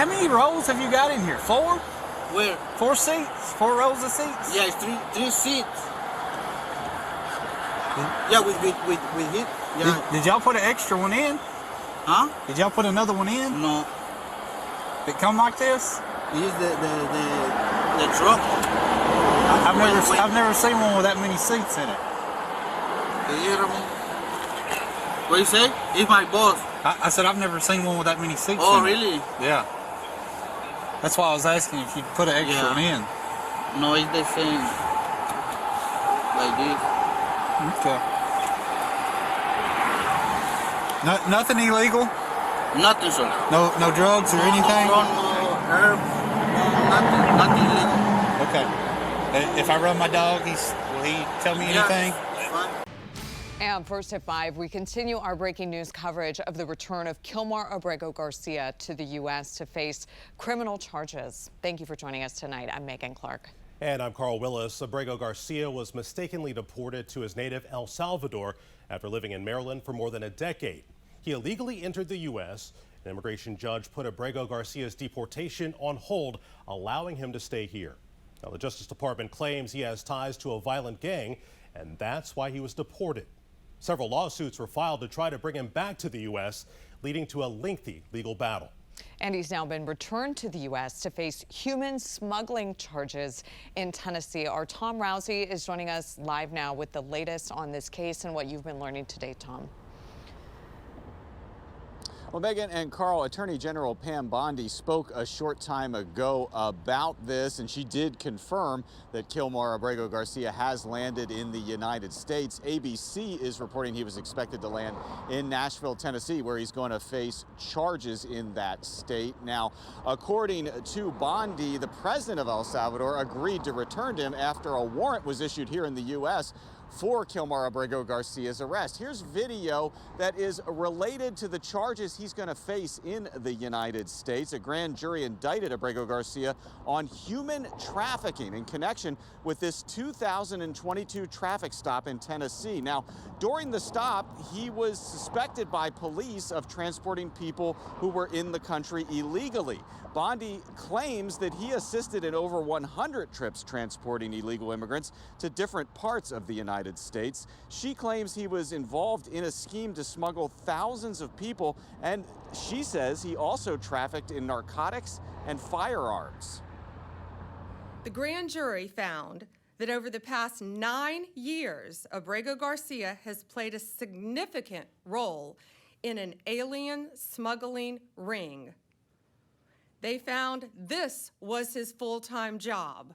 How many rows have you got in here? 4? Where? 4 seats? 4 rows of seats? Yeah, it's three seats. Yeah, with it. Yeah. Did y'all put an extra one in? Huh? Did y'all put another one in? No. Did it come like this? This is the truck. I've never seen one with that many seats in it. What you say? It's my boss. I said I've never seen one with that many seats in it. Oh, really? Yeah. That's why I was asking if you'd put an extra one in. No, it's the same. Like this. Okay. Nothing illegal? Nothing, sir. No drugs or anything? No herb. Nothing illegal. Okay. If I run my dog, will he tell me anything? Fine. And first at 5, we continue our breaking news coverage of the return of Kilmar Abrego Garcia to the U.S. to face criminal charges. Thank you for joining us tonight. I'm Megan Clark. And I'm Carl Willis. Abrego Garcia was mistakenly deported to his native El Salvador after living in Maryland for more than a decade. He illegally entered the U.S. An immigration judge put Abrego Garcia's deportation on hold, allowing him to stay here. Now, the Justice Department claims he has ties to a violent gang, and that's why he was deported. Several lawsuits were filed to try to bring him back to the U.S., leading to a lengthy legal battle. And he's now been returned to the U.S. to face human smuggling charges in Tennessee. Our Tom Rousey is joining us live now with the latest on this case and what you've been learning today, Tom. Well, Megan and Carl, Attorney General Pam Bondi spoke a short time ago about this, and she did confirm that Kilmar Abrego Garcia has landed in the United States. ABC is reporting he was expected to land in Nashville, Tennessee, where he's going to face charges in that state. Now, according to Bondi, the president of El Salvador agreed to return him after a warrant was issued here in the U.S. for Kilmar Abrego Garcia's arrest. Here's video that is related to the charges he's going to face in the United States. A grand jury indicted Abrego Garcia on human trafficking in connection with this 2022 traffic stop in Tennessee. Now, during the stop, he was suspected by police of transporting people who were in the country illegally. Bondi claims that he assisted in over 100 trips transporting illegal immigrants to different parts of the United States. She claims he was involved in a scheme to smuggle thousands of people, and she says he also trafficked in narcotics and firearms. The grand jury found that over the past 9 years, Abrego Garcia has played a significant role in an alien smuggling ring. They found this was his full-time job,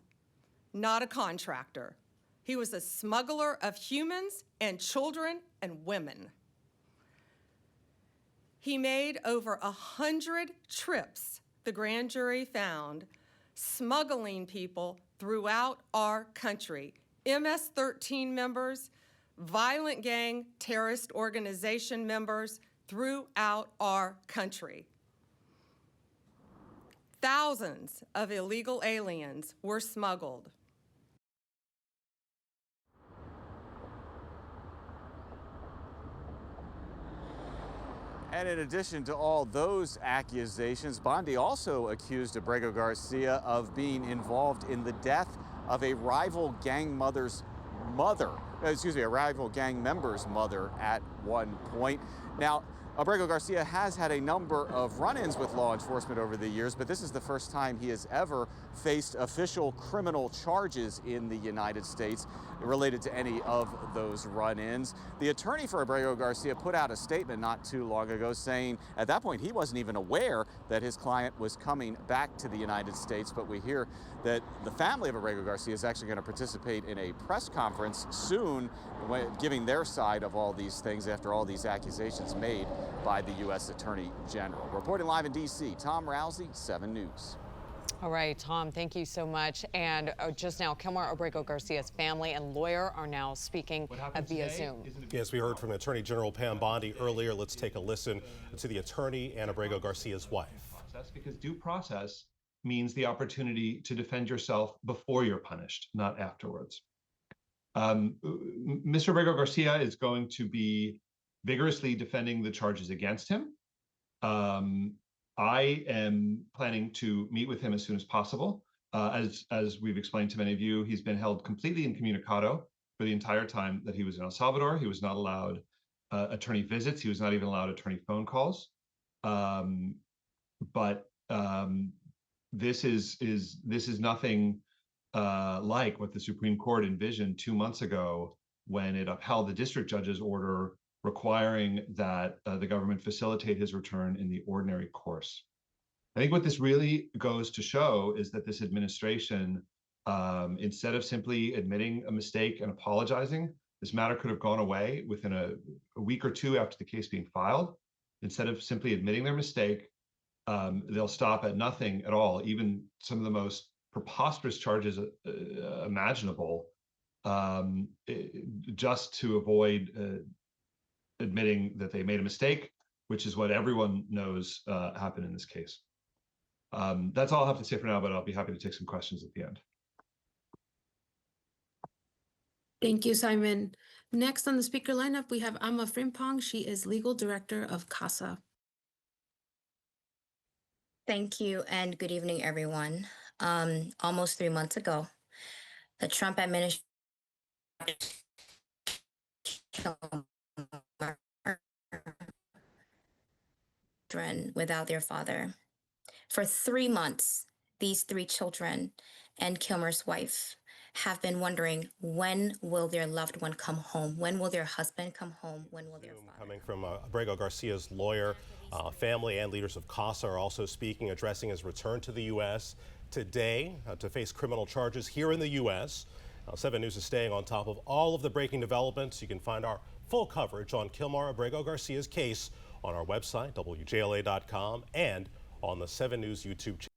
not a contractor. He was a smuggler of humans and children and women. He made over 100 trips, the grand jury found, smuggling people throughout our country. MS-13 members, violent gang terrorist organization members throughout our country. Thousands of illegal aliens were smuggled. And in addition to all those accusations, Bondi also accused Abrego Garcia of being involved in the death of a rival gang member's mother at one point. Now, Abrego Garcia has had a number of run-ins with law enforcement over the years, but this is the first time he has ever faced official criminal charges in the United States related to any of those run-ins. The attorney for Abrego Garcia put out a statement not too long ago saying at that point he wasn't even aware that his client was coming back to the United States, but we hear that the family of Abrego Garcia is actually going to participate in a press conference soon, giving their side of all these things after all these accusations made by the U.S. Attorney General. Reporting live in D.C., Tom Rousey, 7 News. All right, Tom, thank you so much. And just now, Kilmar Abrego Garcia's family and lawyer are now speaking via Zoom. Yes, we heard from Attorney General Pam Bondi earlier. Let's take a listen to the attorney and Abrego Garcia's wife. Because due process means the opportunity to defend yourself before you're punished, not afterwards. Mr. Abrego Garcia is going to be vigorously defending the charges against him. I am planning to meet with him as soon as possible. As we've explained to many of you, he's been held completely incommunicado for the entire time that he was in El Salvador. He was not allowed attorney visits. He was not even allowed attorney phone calls. This is nothing like what the Supreme Court envisioned 2 months ago when it upheld the district judge's order requiring that the government facilitate his return in the ordinary course. I think what this really goes to show is that this administration, instead of simply admitting a mistake and apologizing, this matter could have gone away within a week or two after the case being filed. Instead of simply admitting their mistake, they'll stop at nothing at all, even some of the most preposterous charges imaginable, just to avoid admitting that they made a mistake, which is what everyone knows happened in this case. That's all I have to say for now, but I'll be happy to take some questions at the end. Thank you, Simon. Next on the speaker lineup, we have Amma Frimpong. She is Legal Director of CASA. Thank you and good evening, everyone. Almost 3 months ago, the Trump administration without their father. For 3 months, these 3 children and Kilmar's wife have been wondering, when will their loved one come home? When will their husband come home? When will their father? Coming from Abrego Garcia's lawyer, family and leaders of CASA are also speaking, addressing his return to the U.S. today to face criminal charges here in the U.S. 7 News is staying on top of all of the breaking developments. You can find our full coverage on Kilmar Abrego Garcia's case on our website, WJLA.com, and on the 7 News YouTube channel.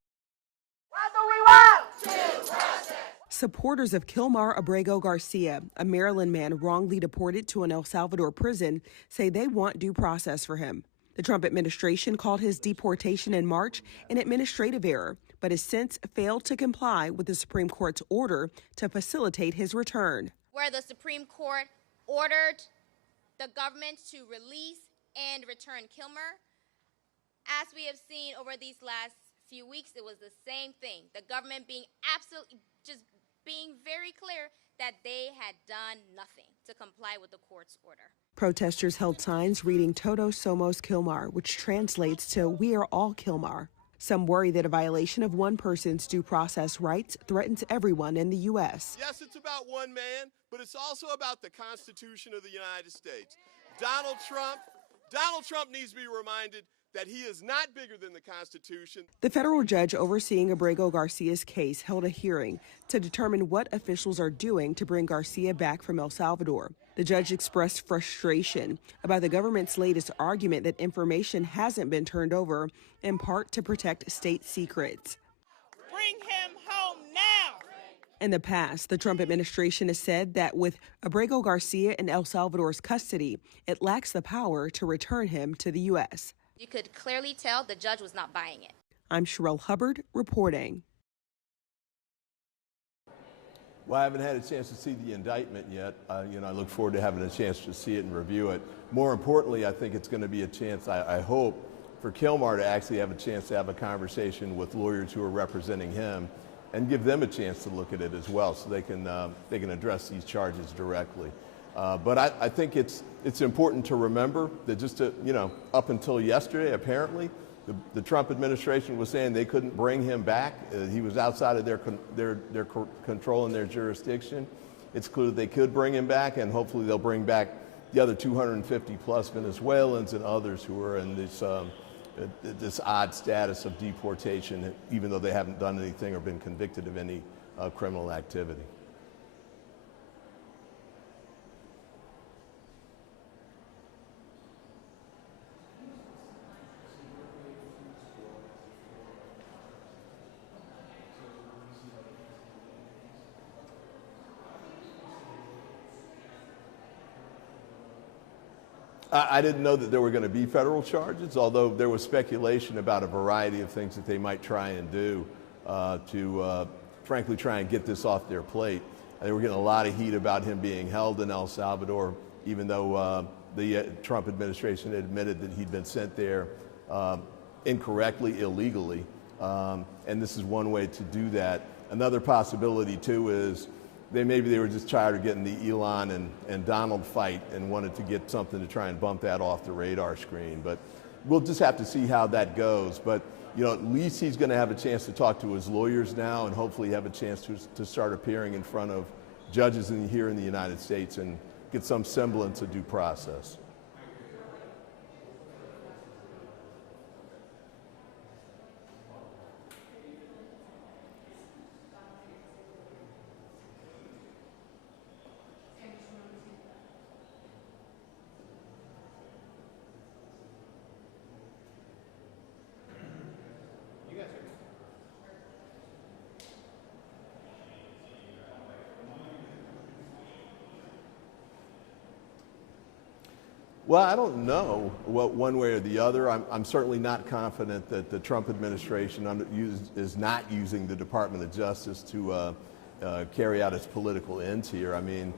Supporters of Kilmar Abrego Garcia, a Maryland man wrongly deported to an El Salvador prison, say they want due process for him. The Trump administration called his deportation in March an administrative error, but has since failed to comply with the Supreme Court's order to facilitate his return. Where the Supreme Court ordered the government to release and return Kilmar, as we have seen over these last few weeks, it was the same thing. The government being absolutely just being very clear that they had done nothing to comply with the court's order. Protesters held signs reading Todos Somos Kilmar, which translates to "We are all Kilmar." Some worry that a violation of one person's due process rights threatens everyone in the U.S. Yes, it's about one man, but it's also about the Constitution of the United States. Donald Trump needs to be reminded that he is not bigger than the Constitution. The federal judge overseeing Abrego Garcia's case held a hearing to determine what officials are doing to bring Garcia back from El Salvador. The judge expressed frustration about the government's latest argument that information hasn't been turned over, in part to protect state secrets. Bring him home now. In the past, the Trump administration has said that with Abrego Garcia in El Salvador's custody, it lacks the power to return him to the U.S. You could clearly tell the judge was not buying it. I'm Sherelle Hubbard reporting. Well, I haven't had a chance to see the indictment yet. I look forward to having a chance to see it and review it. More importantly, I think it's going to be a chance, I hope, for Kilmar to actually have a chance to have a conversation with lawyers who are representing him and give them a chance to look at it as well, so they can address these charges directly. But I think it's important to remember that just up until yesterday, apparently, the Trump administration was saying they couldn't bring him back. He was outside of their control and their jurisdiction. It's clear that they could bring him back, and hopefully they'll bring back the other 250 plus Venezuelans and others who are in this odd status of deportation, even though they haven't done anything or been convicted of any criminal activity. I didn't know that there were going to be federal charges, although there was speculation about a variety of things that they might try and do to frankly try and get this off their plate. They were getting a lot of heat about him being held in El Salvador, even though the Trump administration admitted that he'd been sent there incorrectly, illegally, and this is one way to do that. Another possibility too is maybe they were just tired of getting the Elon and Donald fight and wanted to get something to try and bump that off the radar screen. But we'll just have to see how that goes. But at least he's going to have a chance to talk to his lawyers now, and hopefully have a chance to start appearing in front of judges here in the United States and get some semblance of due process. Well, I don't know one way or the other. I'm certainly not confident that the Trump administration is not using the Department of Justice to carry out its political ends here. I mean,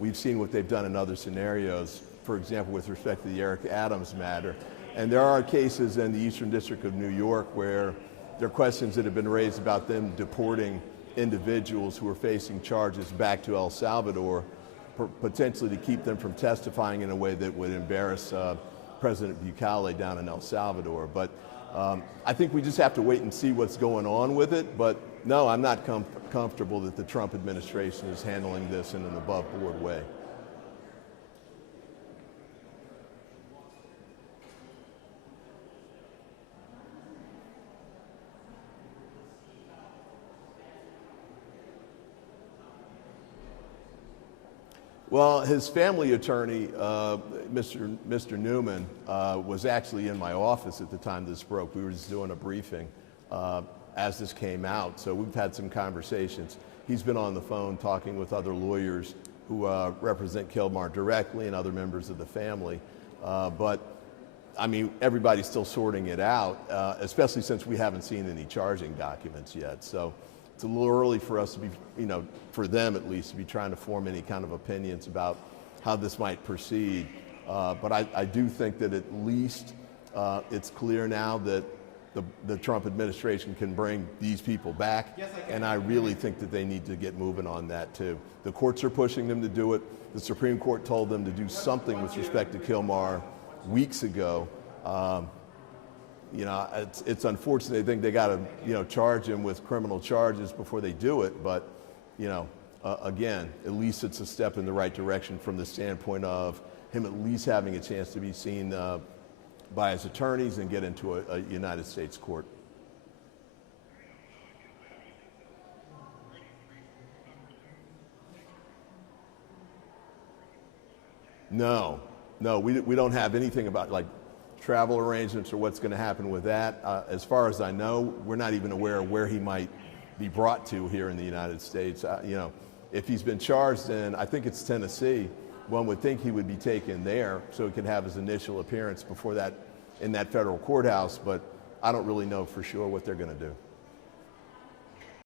we've seen what they've done in other scenarios, for example, with respect to the Eric Adams matter. And there are cases in the Eastern District of New York where there are questions that have been raised about them deporting individuals who are facing charges back to El Salvador, potentially to keep them from testifying in a way that would embarrass President Bukele down in El Salvador. But I think we just have to wait and see what's going on with it. But no, I'm not comfortable that the Trump administration is handling this in an above-board way. Well, his family attorney, Mr. Newman, was actually in my office at the time this broke. We were just doing a briefing as this came out, so we've had some conversations. He's been on the phone talking with other lawyers who represent Kilmar directly and other members of the family. But, I mean, everybody's still sorting it out, especially since we haven't seen any charging documents yet. So it's a little early for us to be, for them at least, to be trying to form any kind of opinions about how this might proceed. But I do think that at least it's clear now that the Trump administration can bring these people back. Yes, and I really think that they need to get moving on that too. The courts are pushing them to do it. The Supreme Court told them to do something with respect to Kilmar weeks ago. It's unfortunate. They think they got to, charge him with criminal charges before they do it. But, again, at least it's a step in the right direction from the standpoint of him at least having a chance to be seen by his attorneys and get into a United States court. No, we don't have anything about travel arrangements or what's going to happen with that. As far as I know, we're not even aware of where he might be brought to here in the United States. If he's been charged in, I think it's Tennessee, one would think he would be taken there so he could have his initial appearance before that in that federal courthouse, but I don't really know for sure what they're going to do.